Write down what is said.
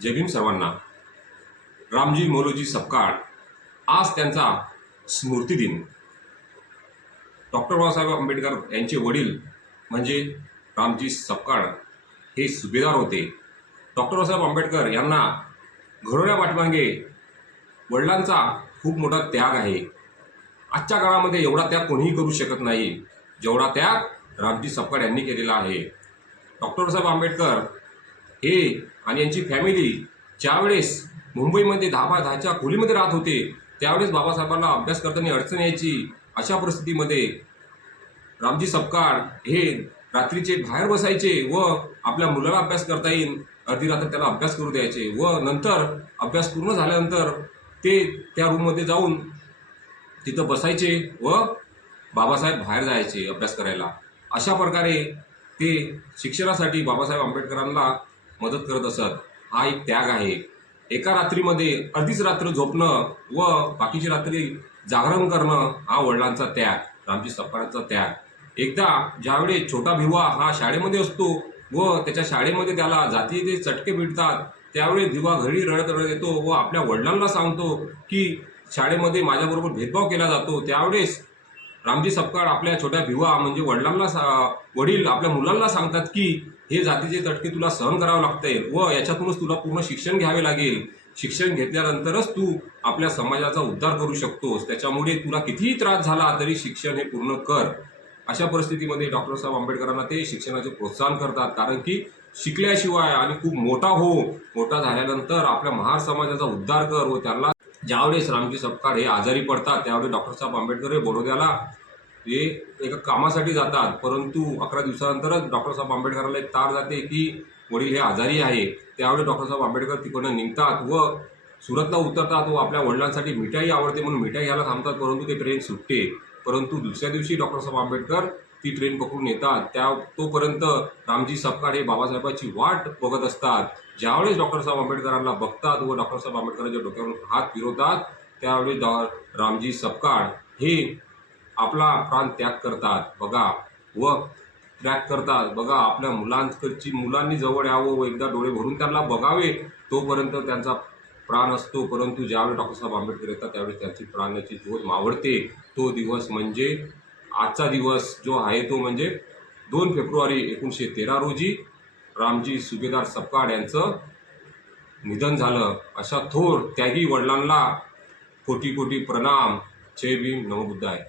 जय भीम सर्वांना। रामजी मोलोजी सपकाळ आज त्यांचा स्मृती दिन। डॉक्टर बाबासाहेब आंबेडकर यांचे वडील म्हणजे रामजी सपकाळ हे सुभेदार होते। डॉक्टर बाबासाहेब आंबेडकर यांना घडवल्या पाठीमागे वडिलांचा खूप मोठा त्याग आहे। आजच्या काळामध्ये एवढा त्याग कोणीही करू शकत नाही जेवढा त्याग रामजी सपकाळ यांनी केलेला आहे। डॉक्टर बाबासाहेब आंबेडकर हे आणि यांची फॅमिली ज्यावेळेस मुंबईमध्ये 10x10च्या खोलीमध्ये राहत होते त्यावेळेस बाबासाहेबांना अभ्यास करताना अडचण यायची। अशा परिस्थितीमध्ये रामजी सपकाळ हे रात्रीचे बाहेर बसायचे व आपल्या मुलाला अभ्यास करता येईल अर्धी रात्र त्याला अभ्यास करू द्यायचे व नंतर अभ्यास पूर्ण झाल्यानंतर ते त्या रूममध्ये जाऊन तिथं बसायचे व बाबासाहेब बाहेर जायचे अभ्यास करायला। अशा प्रकारे ते शिक्षणासाठी बाबासाहेब आंबेडकरांना मदत करत असत। हा एक त्याग आहे। एका रात्रीमध्ये अर्धीच रात्र झोपणं व बाकीची रात्री जागरण करणं हा वडिलांचा त्याग, रामजी सपकाळांचा त्याग। एकदा ज्यावेळेस छोटा भिवा हा शाळेमध्ये असतो व त्याच्या शाळेमध्ये त्याला जातीचे चटके भेटतात त्यावेळेस भिवा घरी रडत रडत येतो व आपल्या वडिलांना सांगतो की शाळेमध्ये माझ्याबरोबर भेदभाव केला जातो। त्यावेळेस रामजी सपकाळ आपल्या छोट्या भिवा म्हणजे वडील आपल्या मुलांना सांगतात की हे जातीचे चटके तुला सहन करावे लागतील व याच्यातूनच तुला पूर्ण शिक्षण घ्यावे लागेल। शिक्षण घेतल्यानंतरच तू आपल्या समाजाचा उद्धार करू शकतोस, त्याच्यामुळे तुला कितीही त्रास झाला तरी शिक्षण हे पूर्ण कर। अशा परिस्थितीमध्ये डॉक्टर साहेब आंबेडकरांना ते शिक्षणाचे प्रोत्साहन करतात, कारण की शिकल्याशिवाय आणि खूप मोठा झाल्यानंतर आपल्या महार समाजाचा उद्धार कर। व त्यांना ज्यावेळेस रामजी सपकाळ हे आजारी पडतात त्यावेळेस डॉक्टर साहेब आंबेडकर हे बडोद्याला हे एका कामासाठी जातात, परंतु 11 दिवसानंतरच डॉक्टर साहेब आंबेडकरांना एक तार जाते की वडील हे आजारी आहे। त्यावेळेस डॉक्टर साहेब आंबेडकर तिकडनं निघतात व सुरतला उतरतात व आपल्या वडिलांसाठी मिठाई आवडते म्हणून मिठाई घ्यायला थांबतात, परंतु ते ट्रेन सुटते। परंतु दुसऱ्या दिवशी डॉक्टर साहेब आंबेडकर ती ट्रेन पकडून येतात। तोपर्यंत रामजी सपकाळ हे बाबासाहेबांची वाट बघत असतात। ज्यावेळेस डॉक्टर साहेब आंबेडकरांना बघतात व डॉक्टर साहेब आंबेडकरांच्या डोक्यावरून हात फिरवतात त्यावेळेस रामजी सपकाळ हे आपला प्राण त्याग करतात बघा व त्याग करतात बघा। आपल्या मुलांनी जवळ यावं व एकदा डोळे भरून त्यांना बघावे तोपर्यंत त्यांचा प्राण असतो, परंतु ज्यावेळी डॉक्टर साहेब आंबेडकर येतात त्यावेळी त्यांची प्राणाची ज्योत मावळते। तो दिवस म्हणजे आजचा दिवस जो आहे तो म्हणजे 2 फेब्रुवारी 1913 रोजी रामजी सुभेदार सपकाळ यांचं निधन झालं। अशा थोर त्यागी वडिलांना कोटी कोटी प्रणाम। जय भीम, नमो बुद्धाय।